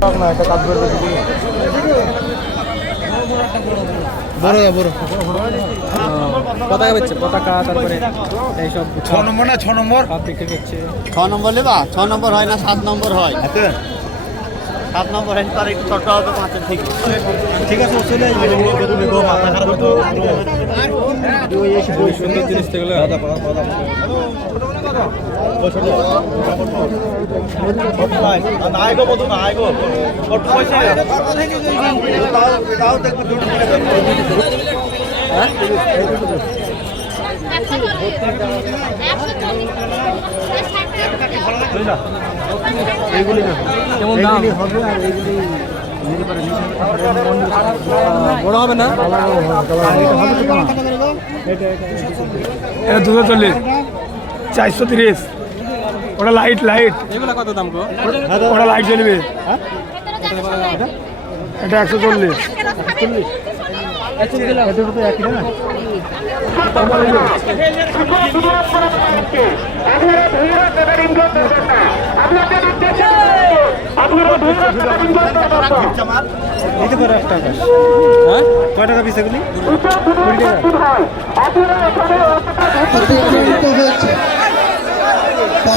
না এটা কাজ করবে যদি বড় পতাকা বেচছে পতাকা তারপরে এইসব 6 নম্বর না 6 নম্বর সব বিক্রি করছে 6 নম্বর নেবা 6 নম্বর হয় না 7 নম্বর হয় 7 নম্বর হয় তার একটু ছোট হবে 5 ঠিক ঠিক আছে চলে আসবে মাথা খারাপ তো ওই সুন্দর জিনিস থেকে কেমন দাম হবে আর এইগুলি বড় হবে না এটা 240 430 ওটা লাইট এগুলো কত দাম গো ওটা লাইট জ্বলবে এটা 140 কয় টাকা পিস এগুলি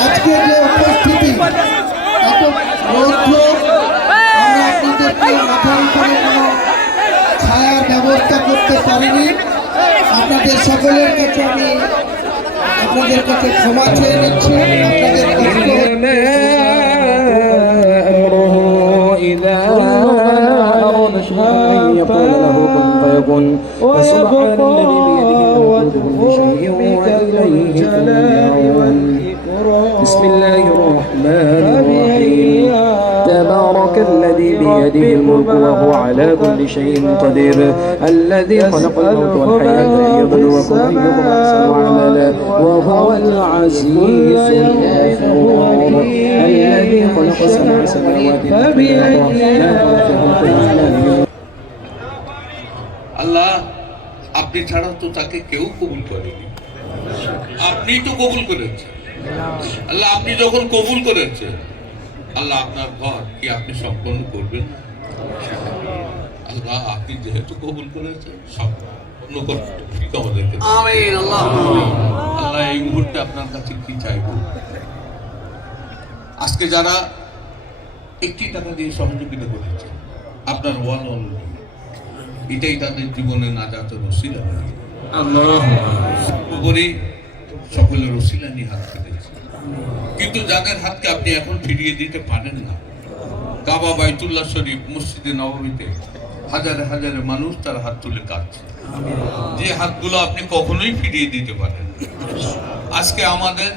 আজকে যে উপস্থিতি এত রৌদ্র আমরা আপনাদেরকে মাথার উপরে কোনো ছায়ার ব্যবস্থা করতে পারিনি আপনাদের সকলের কাছে আমি আপনাদের কাছে ক্ষমা চেয়ে নিচ্ছি আপনাদের কষ্ট بسم الله الرحمن الرحيم تبارك الذي بيده الملك وهو على كل شيء قدير الذي خلق الموت والحياة ليبلوكم أيكم أحسن عملا وهو العزيز الغفور الذي خلق 7 سماوات আল্লাহ আপনি ছাড়া তো তাকে কেউ কবুল করেনি আপনি তো কবুল করেছেন আল্লাহ আপনি যখন কবুল করেছেন আল্লাহ আপনার ঘর কি আপনি সম্পন্ন করবেন আল্লাহ আপনি যেহেতু কবুল করেছেন সম্পন্ন করতে আমাদেরকে আমিন আল্লাহ আল্লাহ এই মুহূর্তে আপনার কাছে কি চাইব আজকে যারা 1 টাকা দিয়ে সহযোগিতা করেছে আপনার ওয়ান অনুযায়ী এটাই তাদের জীবনে নাজাতের ওসিলা করি সকলের ওসিলা নিয়ে হাত পেতেছে কিন্তু যাদের হাতকে আপনি এখন ফিরিয়ে দিতে পারেন না কাবা বাইতুল্লাহ শরীফ মসজিদে নববীতে হাজারে হাজারে মানুষ তার হাত তুলে কাঁদছে যে হাতগুলো আপনি কখনোই ফিরিয়ে দিতে পারেন আজকে আমাদের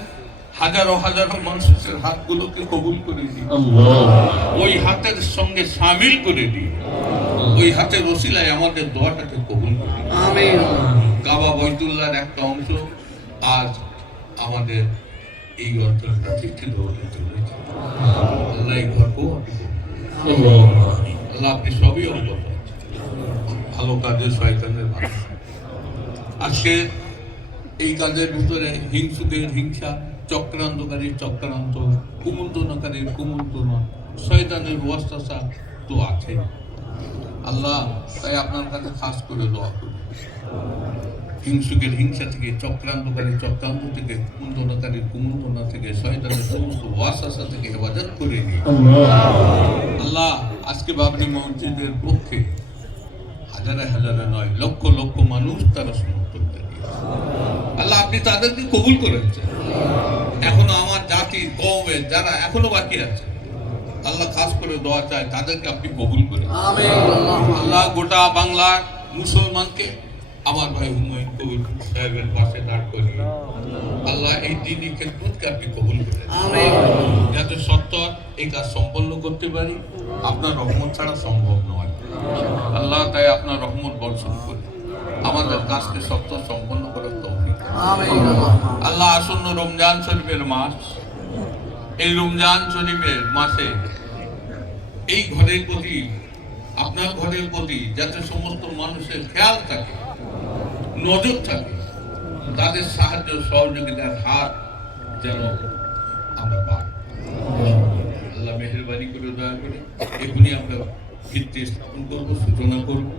হাজারো হাজারো মানুষের হাতগুলোকে কবুল করে দিই ওই হাতের সঙ্গে সামিল করে দিই ওই হাতের ওসিলায় আমাদের দোয়াটাকে কবুল করি আমিন কাবা বাইতুল্লাহর একটা অংশ আজ আমাদের এই অঞ্চলটা শিক্ষিত হতে চলেছে আল্লাহ এই ঘরকেও আল্লাহ আপনি সবই অবগত ভালো কাজের শয়তানের ভালো আজকে এই কাজের ভিতরে হিংসুকের হিংসা চক্রান্তকারীর চক্রান্ত কুমন্ত্রণাকারীর কুমন্ত্রণা শয়তানের ওয়াসওয়াসা তো আছে আল্লাহ তাই আপনার কাছে খাস করে দোয়া করি হিংসুকের হিংসা থেকে চক্রান্তকারী চক্রান্ত থেকে কুমন্ত্রণাকারীর কুমন্ত্রণা থেকে শয়তানের সমস্ত ওয়াসওয়াসা থেকে হেফাজত করে নিই আল্লাহ আজকে বাবরি মসজিদের পক্ষে হাজারে হাজারে নয় লক্ষ লক্ষ মানুষ তারা সমর্থন দিয়েছে আল্লাহ আপনি তাদেরকে কবুল করেছেন এখনো আমার জাতি কওমের যারা এখনো বাকি আছে আল্লাহ খাস করে দোয়া চায় তাদেরকে আপনি কবুল করেন আল্লাহ গোটা বাংলার মুসলমানকে আমার ভাই হুমায়ুন কবির সাহেবের পাশে দাঁড় করিয়ে আল্লাহ এই দিনই খেদমতকে আপনি কবুল করেন যাতে সত্তর এই কাজ সম্পন্ন করতে পারি আপনার রহমত ছাড়া সম্ভব নয় আল্লাহ তাই আপনার রহমত বর্ষণ করে আমাদের কাজকে সত্তর সম্পন্ন করার তৌফিক আল্লাহ আসন্ন রমজান শরীফের মাস এই রমজান শরীফের মাসে এই ঘরের প্রতি আপনার ঘরের প্রতি যাতে সমস্ত মানুষের খেয়াল থাকে নজর থাকে তাদের সাহায্য সহযোগিতার হাত যেন আমরা পাই আল্লাহ মেহেরবানি করে দয়া করে এখনই আমরা ভিত্তি স্থাপন করবো, সূচনা করবো।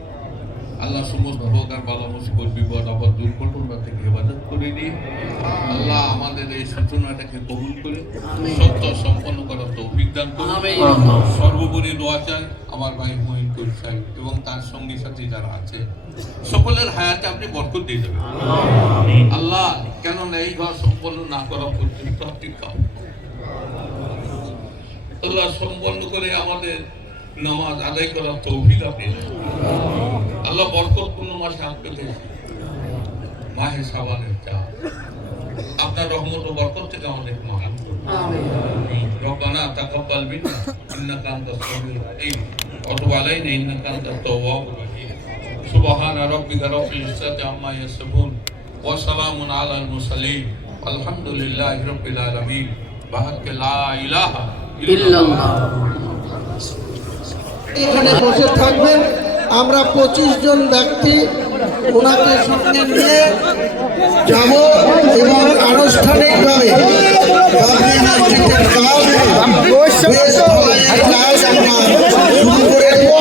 আল্লাহ সমস্ত প্রকার বালা মুসিবত বিপদ আপদ দুর্ঘটনা থেকে হেফাজত করে দিয়ে আল্লাহ আমাদের এই সূচনাটাকে কবুল করে সত্য সম্পন্ন করার তৌফিক দান করুন। সর্বোপরি দোয়া চাই আমার ভাই হুমায়ুন কবির সাহেব এবং তার সঙ্গী সাথী যারা আছে সকলের হায়াতে আপনি বরকত দিয়ে দেবেন আল্লাহ। কেননা এই ঘর সম্পন্ন না করা পর্যন্ত আপনি কাউ আল্লাহ সম্পন্ন করে আমাদের নামাজ আদায় করার তৌফিক আপনি আল্লাহ। বরকতপূর্ণ মাসে হাত পেতেছি, মাহে সাবানের চাঁদ, আপনার রহমত ও বরকত থেকে আমাদের মহান করুন। রব্বানা তাকাব্বাল মিন্না ইন্নাকা আনতাস সামিউল আলিম ওয়া তুব আলাইনা ইন্নাকা আনতাত তাওয়াবুর রহিম। সুবহানা রাব্বিকা রাব্বিল ইজ্জাতি আম্মা ইয়াসিফুন ওয়া সালামুন আলাল মুরসালিন আলহামদুলিল্লাহি রাব্বিল আলামিন। বাহাক্কে লা ইলাহা ইল্লাল্লাহ। এখানে বসে থাকবেন। আমরা 25 জন ব্যক্তি ওনাকে সঙ্গে নিয়ে যাব এবং আনুষ্ঠানিকভাবে বাবরি মসজিদের কাজ বেশ ঢালাইয়ের কাজ আমরা শুরু করে দেব।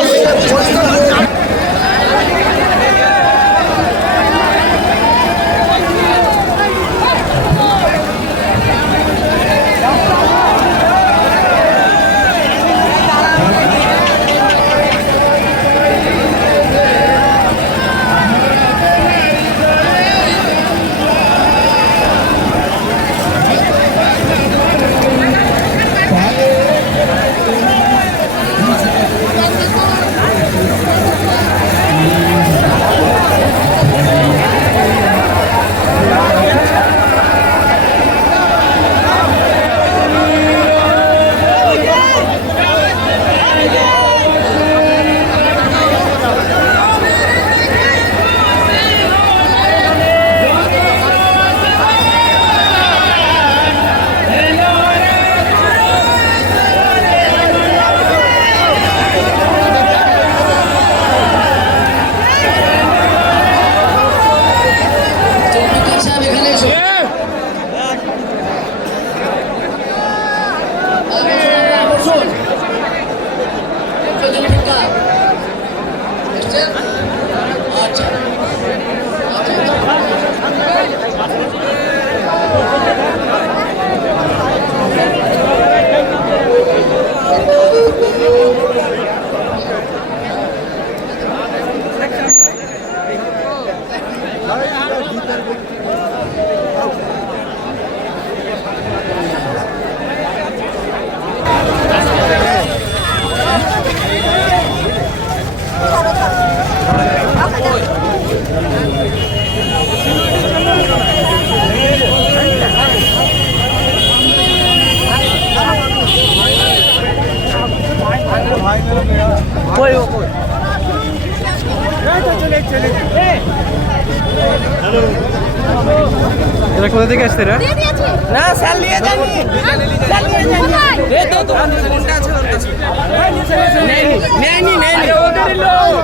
এরা কোথা থেকে আসছে রে? না স্যার নিয়ে যানি স্যার নিয়ে যানি রে তো তো ফোনটা আছে ওর কাছে নেই নেই ওদের লোক